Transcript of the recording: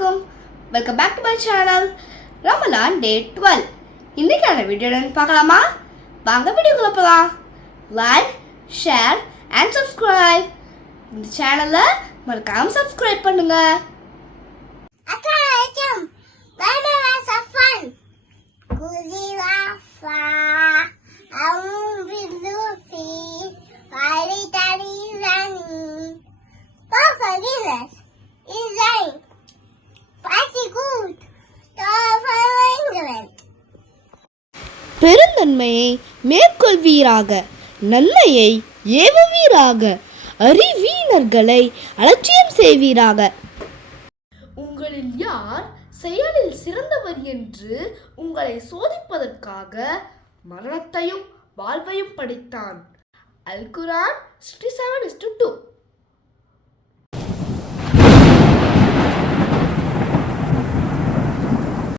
அலைக்கும். Welcome back to my channel. Ramalan day 12. இன்னைக்கான video பார்க்கலாமா? வாங்க வீடியோக்குள்ள போகலாம். Like, share and subscribe. இந்த சேனலை மறக்காம சப்ஸ்கிரைப் பண்ணுங்க. பெருந்தன்மையை மேற்கொள்வீராக, நல்லையை ஏவுவீராக, அறிவீனர்களை அலட்சியம் செய்வீராக. உங்களில் யார் செயலில் சிறந்தவர் என்று உங்களை சோதிப்பதற்காக மரணத்தையும் வாழ்வையும் படைத்தான். அல் குர்ஆன் 67:2.